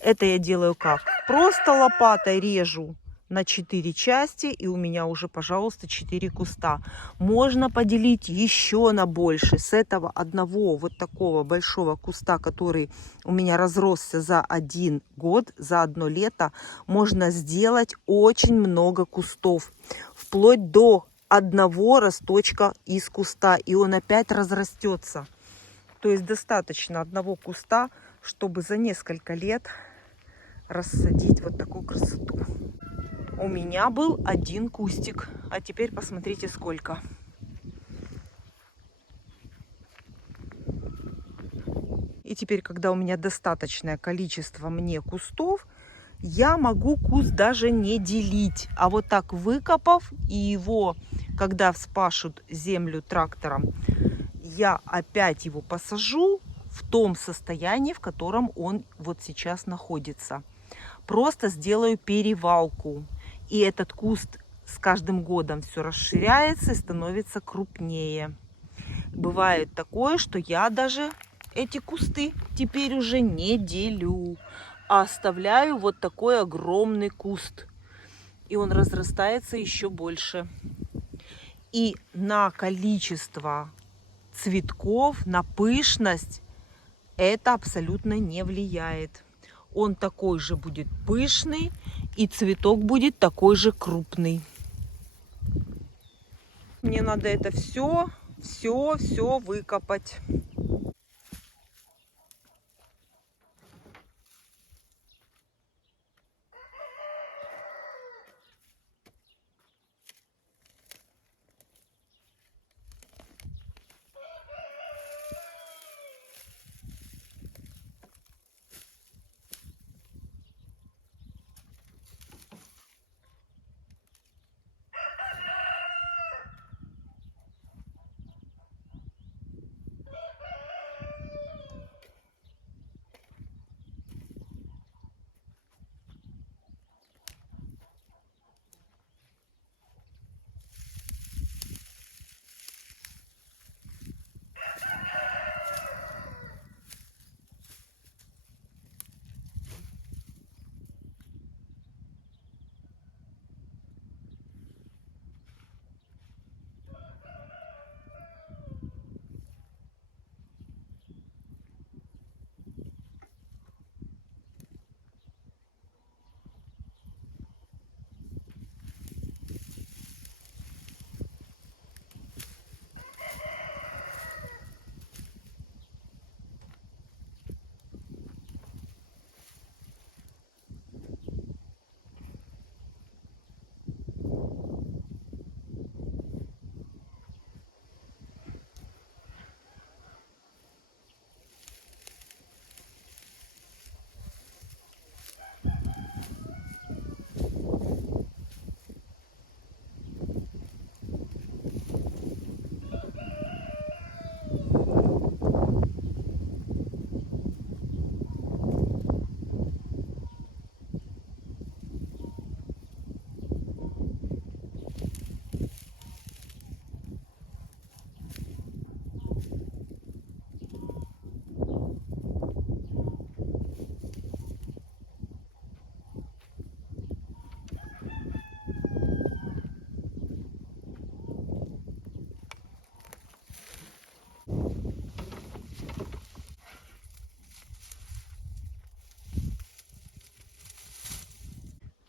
Это я делаю как? Просто лопатой режу на 4 части, и у меня уже, пожалуйста, 4 куста. Можно поделить еще на больше. С этого одного вот такого большого куста, который у меня разросся за 1 год, за 1 лето, можно сделать очень много кустов. Вплоть до одного росточка из куста, и он опять разрастется. То есть достаточно одного куста, чтобы за несколько лет рассадить вот такую красоту. У меня был 1 кустик, а теперь посмотрите сколько. И теперь, когда у меня достаточное количество мне кустов, я могу куст даже не делить, а вот так выкопав, и его, когда вспашут землю трактором, я опять его посажу в том состоянии, в котором он вот сейчас находится. Просто сделаю перевалку. И этот куст с каждым годом все расширяется и становится крупнее. Бывает такое, что я даже эти кусты теперь уже не делю, а оставляю вот такой огромный куст. И он разрастается еще больше. И на количество цветков, на пышность это абсолютно не влияет. Он такой же будет пышный, и цветок будет такой же крупный. Мне надо это все выкопать.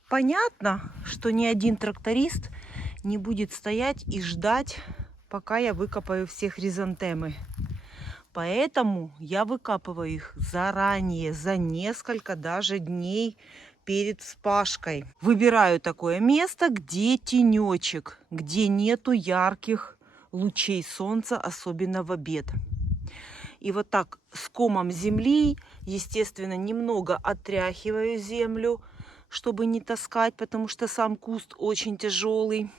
Понятно, что ни один тракторист не будет стоять и ждать, пока я выкопаю все хризантемы. Поэтому я выкапываю их заранее, за несколько даже дней перед вспашкой. Выбираю такое место, где тенечек, где нету ярких лучей солнца, особенно в обед. И вот так с комом земли, естественно, немного отряхиваю землю, чтобы не таскать, потому что сам куст очень тяжелый.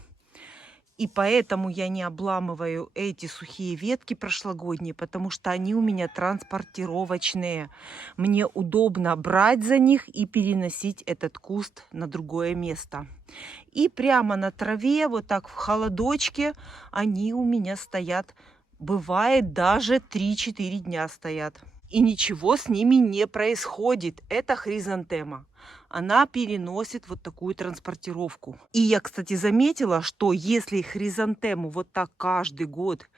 И поэтому я не обламываю эти сухие ветки прошлогодние, потому что они у меня транспортировочные. Мне удобно брать за них и переносить этот куст на другое место. И прямо на траве, вот так в холодочке, они у меня стоят. Бывает, даже 3-4 дня стоят. и ничего с ними не происходит. Это хризантема. Она переносит вот такую транспортировку. И я, кстати, заметила, что если хризантему вот так каждый год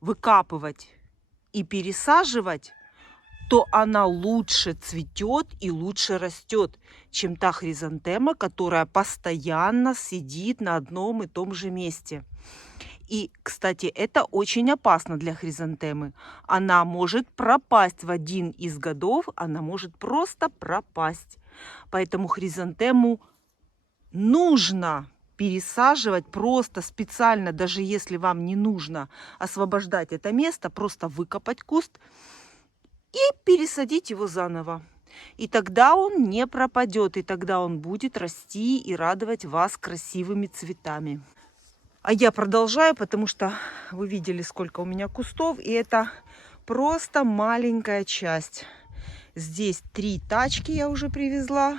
выкапывать и пересаживать, то она лучше цветет и лучше растет, чем та хризантема, которая постоянно сидит на одном и том же месте. И, кстати, это очень опасно для хризантемы. Она может пропасть в один из годов, она может просто пропасть. Поэтому хризантему нужно пересаживать просто специально, даже если вам не нужно освобождать это место, просто выкопать куст и пересадить его заново. И тогда он не пропадет, и тогда он будет расти и радовать вас красивыми цветами. А я продолжаю, потому что вы видели, сколько у меня кустов, и это просто маленькая часть. Здесь 3 тачки я уже привезла.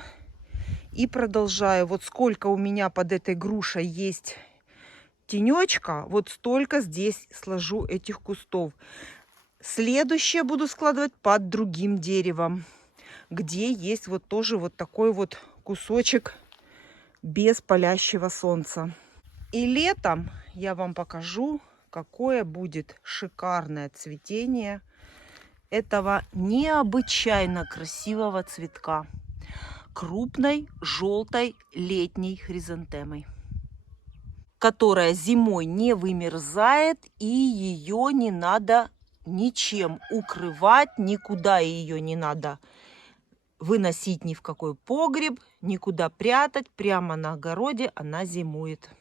И продолжаю. Вот сколько у меня под этой грушей есть тенечка, вот столько здесь сложу этих кустов. Следующее буду складывать под другим деревом, где есть вот тоже вот такой вот кусочек без палящего солнца. И летом я вам покажу, какое будет шикарное цветение этого необычайно красивого цветка. Крупной желтой летней хризантемой, которая зимой не вымерзает, и ее не надо ничем укрывать, никуда ее не надо выносить ни в какой погреб, никуда прятать, прямо на огороде она зимует.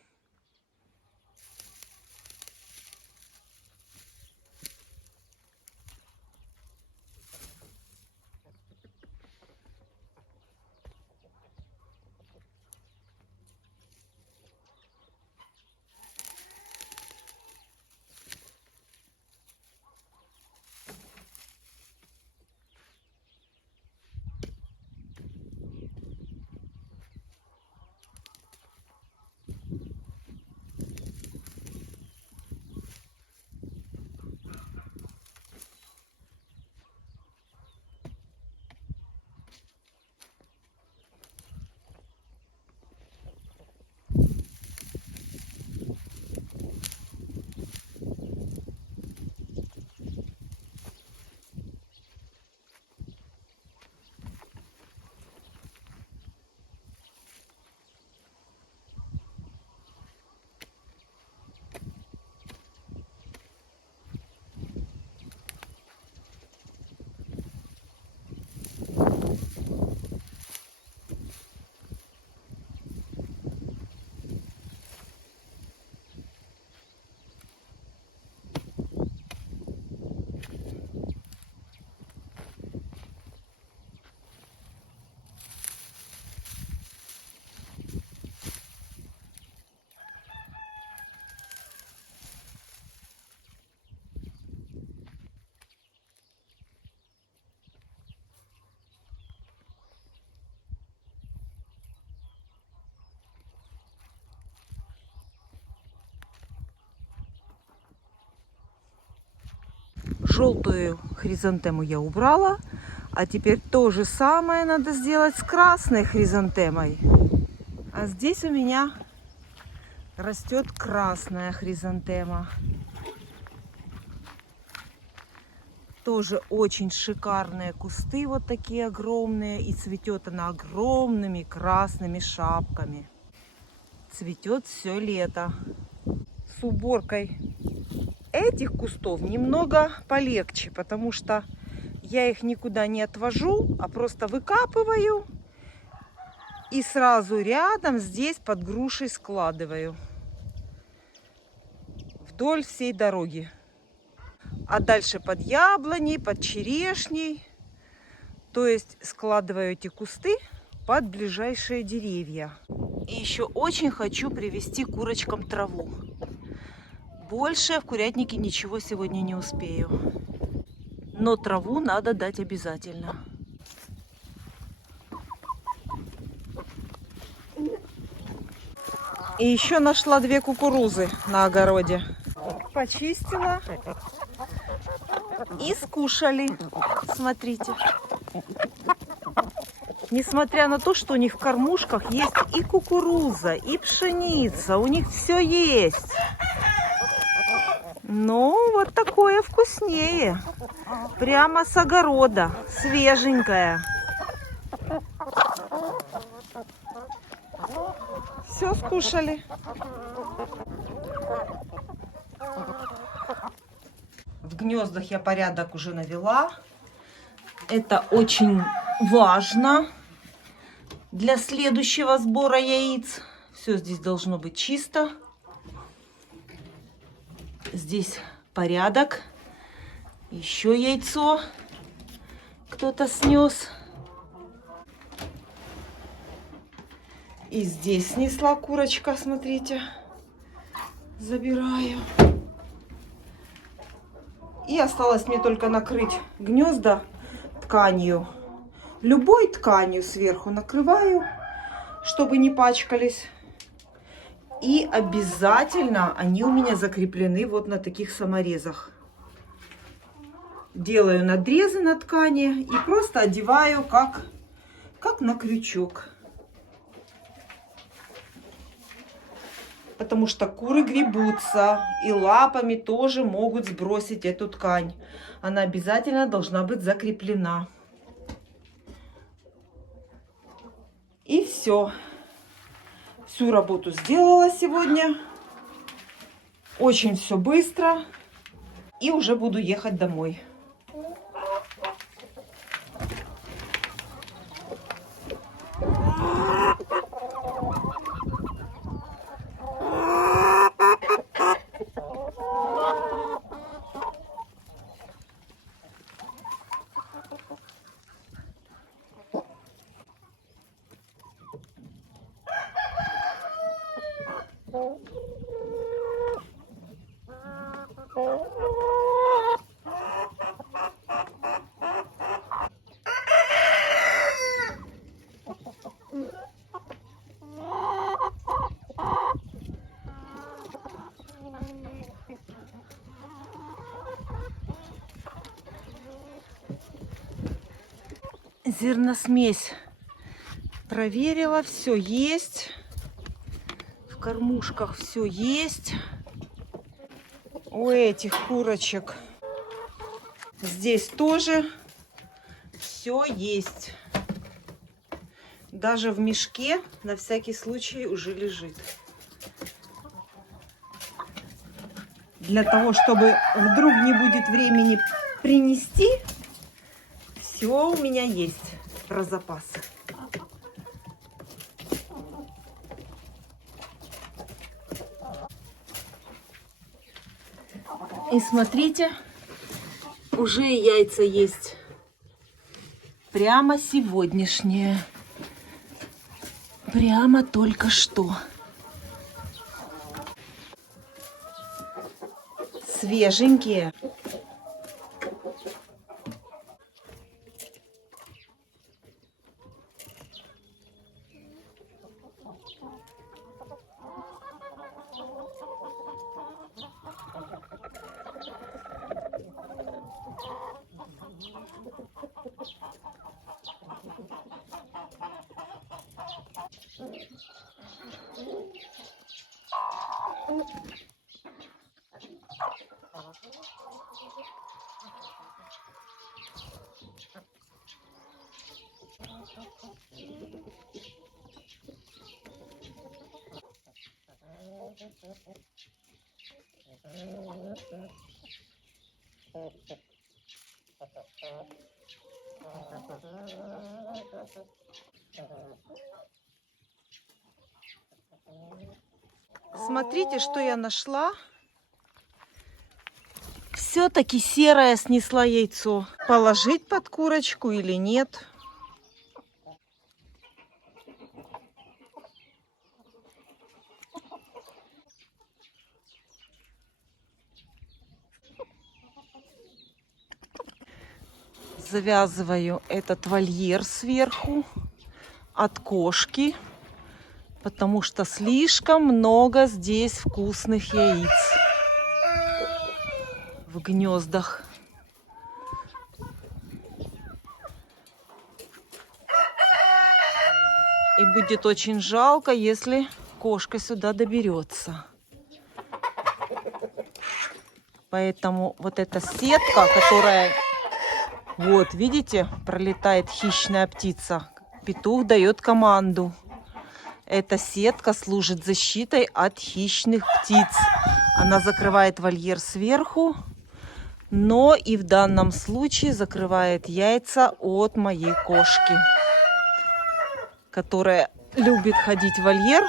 Желтую хризантему я убрала, а теперь то же самое надо сделать с красной хризантемой. А здесь у меня растет красная хризантема. Тоже очень шикарные кусты, вот такие огромные, и цветет она огромными красными шапками. Цветет все лето. С уборкой этих кустов немного полегче, потому что я их никуда не отвожу, а просто выкапываю и сразу рядом здесь под грушей складываю вдоль всей дороги. А дальше под яблоней, под черешней, то есть складываю эти кусты под ближайшие деревья. И еще очень хочу привезти курочкам траву. Больше в курятнике ничего сегодня не успею. Но траву надо дать обязательно. И еще нашла 2 кукурузы на огороде. Почистила. И скушали. Смотрите. Несмотря на то, что у них в кормушках есть и кукуруза, и пшеница, у них все есть. Ну, вот такое вкуснее. Прямо с огорода, свеженькое. Все скушали. В гнездах я порядок уже навела. Это очень важно для следующего сбора яиц. Все здесь должно быть чисто. Здесь порядок. Еще яйцо кто-то снес. И здесь снесла курочка, смотрите. Забираю. И осталось мне только накрыть гнезда тканью. Любой тканью сверху накрываю, чтобы не пачкались. И обязательно они у меня закреплены вот на таких саморезах. Делаю надрезы на ткани и просто одеваю как на крючок. Потому что куры гребутся и лапами тоже могут сбросить эту ткань. Она обязательно должна быть закреплена. И все. Всю работу сделала сегодня. Очень все быстро. И уже буду ехать домой. Зерносмесь проверила, все есть. В кормушках все есть. У этих курочек здесь тоже все есть. Даже в мешке на всякий случай уже лежит. Для того, чтобы вдруг не будет времени принести, все у меня есть про запасы. И смотрите, уже яйца есть. Прямо сегодняшние. Прямо только что. Свеженькие. Смотрите, что я нашла. Все-таки серая снесла яйцо. Положить под курочку или нет? Завязываю этот вольер сверху от кошки, потому что слишком много здесь вкусных яиц в гнездах. И будет очень жалко, если кошка сюда доберется. Поэтому вот эта сетка, которая... Вот, видите, пролетает хищная птица. Петух дает команду. Эта сетка служит защитой от хищных птиц. Она закрывает вольер сверху, но и в данном случае закрывает яйца от моей кошки, которая любит ходить в вольер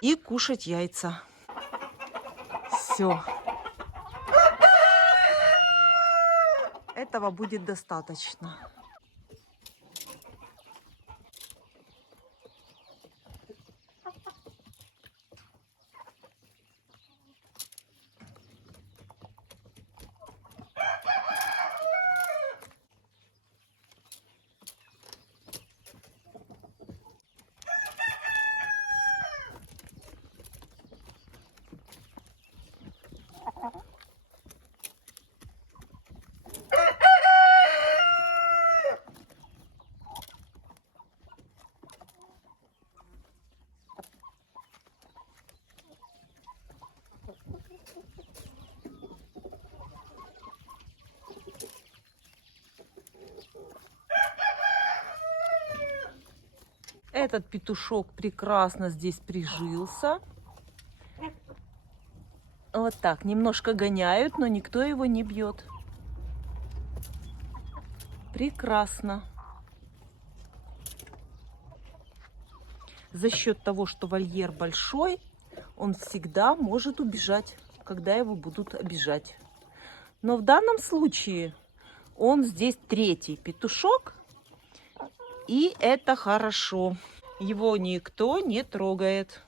и кушать яйца. Все. Этого будет достаточно. Этот петушок прекрасно здесь прижился. Вот так, немножко гоняют, но никто его не бьет. Прекрасно. За счет того, что вольер большой, он всегда может убежать, когда его будут обижать. Но в данном случае он здесь третий петушок, и это хорошо. Его никто не трогает.